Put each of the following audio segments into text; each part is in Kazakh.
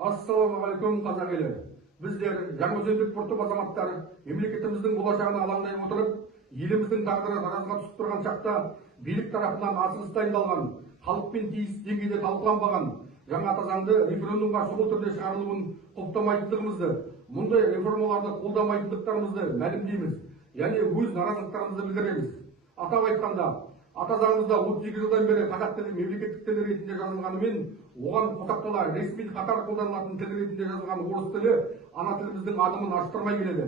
Ассалаумағалейкум қазақ елі. Біздер Жаңаөзендік порты азаматтары мемлекетіміздің болашағына алаңдай отырып, еліміздің тағдыры таразыға түсіп тұрған шақта билік тарапынан асығыс дайындалған, халықпен тиісті деңгейде талқыланбаған жаңа ата заңды референдумға шұғыл түрде шығарылуын құптамайтындығымызды, мұндай реформаларды қолдамайтындықтарымызды мәлімдейміз, яғни өз наразылықтарымызды білдіреміз. Атап айтқанда, ата заңымызда 32 жылдан бері қазақ тілі мемлекеттік тіл ретінде жазылғанымен, оған қосақтала ресми қатар қолданылатын тіл ретінде жазылған орыс тілі ана тіліміздің адымын аштырмай келеді.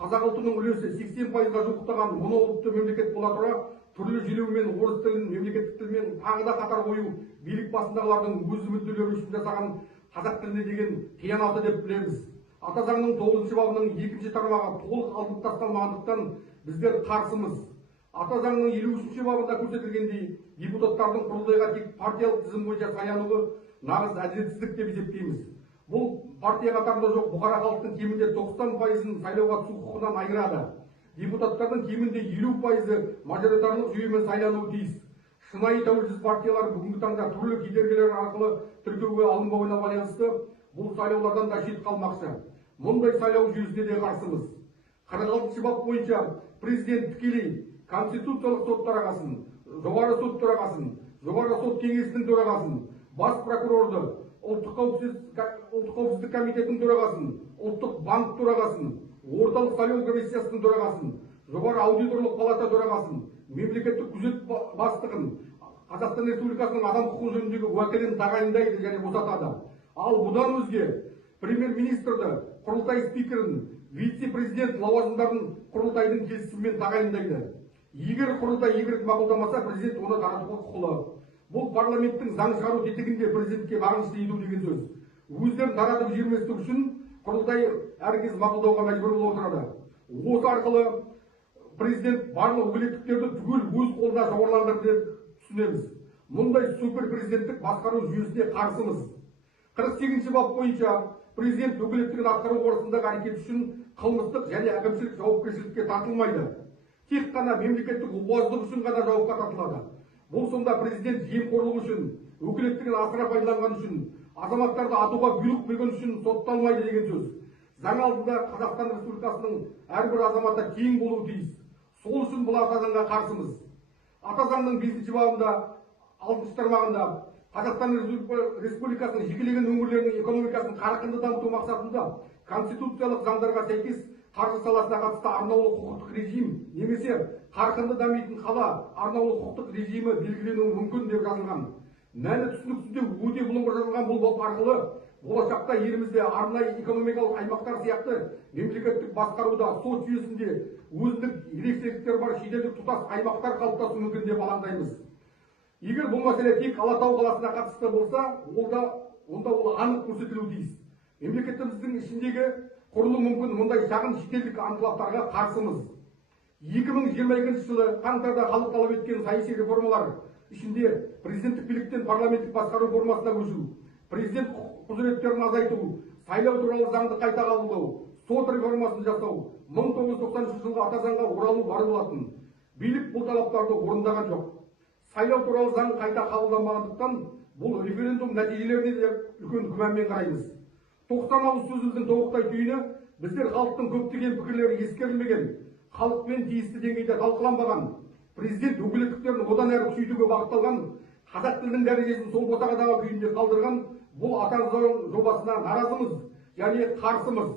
Қазақ ұлтының үлесі 80%-ға жуықтаған моноұлтты мемлекет бола тұра, түрлі желеумен орыс тілін мемлекеттік тілмен тағы да қатар қою билік басындағылардың өз мүдделері үшін жасаған қазақ тіліне деген қиянаты деп білеміз. Ата заңның 9 бабының 2 тармағы толық алынып тасталмағандықтан біздер қарсымыз. Ата заңның 53 бабында көрсетілгендей, депутаттардың құрылтайға тек партиялық тізім бойынша сайлануы нағыз әділетсіздік деп есептейміз. Бұл партия қатарында жоқ бұқара халықтың кемінде 90%-ын сайлауға түсу құқығынан айырады. Депутаттардың кемінде 50%-ы мажоритарлық жүйемен сайлануы тиіс. Шынайы тәуелсіз партиялар бүгінгі таңда түрлі кедергілер арқылы тіркеуге алынбауына байланысты бұл сайлаулардан да шет қалмақшы. Мұндай сайлау жүйесіне де қарсымыз. 46 бап бойынша президент тікелей Конституциялық сот төрағасын, жоғары сот төрағасын, жоғары сот кеңесінің төрағасын, бас прокурорды, ұлттық қауіпсіздік комитетінің төрағасын, ұлттық банк төрағасын, орталық сайлау комиссиясының төрағасын, жоғары аудиторлық палата төрағасын, мемлекеттік күзет бастығын, Қазақстан Республикасының адам құқығы жөніндегі уәкілін тағайындайды және босатады. Ал бұдан өзге премьер-министрді, құрылтай спикерін, вице-президент лауазымдарын құрылтайдың келісімімен тағайындайды. Егер құрылтай егер мақұлдамаса, президент оны таратуға құқылы. Бұл парламенттің заң шығару тетігінде президентке бағынышты ету деген сөз. Өздерін таратып жіберместік үшін құрылтай әркез мақұлдауға мәжбүр болып отырады. Осы арқылы президент барлық өкілеттіктерді түгел өз қолына жоғарыландырды деп түсінеміз. Мұндай супер президенттік басқару жүйесіне қарсымыз. 48 бап бойынша президент өкілеттігін атқару барысындағы әрекет үшін қылмыстық және әкімшілік жауапкершілікке тартылмайды. Тек қана мемлекеттік обаздық үшін ғана жауапқа тартылады. Бұл сонда президент жемқорлық үшін, өкілеттігін асыра пайдаланған үшін, азаматтарды атуға бұйрық берген үшін сотталмайды деген сөз. Заң алдында Қазақстан Республикасының әрбір азаматы тең болуы тиіс. Сол үшін бұл ата заңға қарсымыз. Ата заңның 5 бабында 6 тармағында Қазақстан Республикасының жекелеген өңірлерінің экономикасын қарқынды дамыту мақсатында конституциялық заңдарға сәйкес қаржы саласына қатысты арнаулы құқықтық режим немесе қарқынды дамитын қала арнаулы құқықтық режимі белгіленуі мүмкін деп жазылған. Мәні түсініксізде өте бұлыңғыр жазылған бұл бап арқылы болашақта елімізде арнайы экономикалық аймақтар сияқты мемлекеттік басқаруда сот жүйесінде өзіндік ерекшеліктері бар шетелдік тұтас аймақтар қалыптасуы мүмкін деп алаңдаймыз. Егер бұл мәселе тек Алатау қаласына қатысты болса, онда ол анық көрсетілуі тиіс. Мемлекетіміздің ішіндегі құрылу мүмкін мұндай шағын шетелдік анклавтарға қарсымыз. 2022 жылы қаңтарда халық талап еткен саяси реформалар ішінде президенттік биліктен парламенттік басқару формасына көшу, президент құзыреттерін азайту, сайлау туралы заңды қайта қабылдау, сот реформасын жасау, 1993 жылғы ата заңға оралу бар болатын. Билік бұл талаптарды орындаған жоқ. Сайлау туралы заң қайта қабылданбағандықтан бұл референдум нәтижелеріне де үлкен күмәнмен қараймыз. 96 сөзіміздің толықтай түйіні біздер халықтың көптеген пікірлері ескерілмеген, халықпен тиісті деңгейде талқыланбаған, президент өкілеттіктерін одан әрі күшейтуге бағытталған, қазақ тілінің дәрежесін сол босағадағы күйінде қалдырған бұл ата заң жобасына наразымыз, яғни қарсымыз.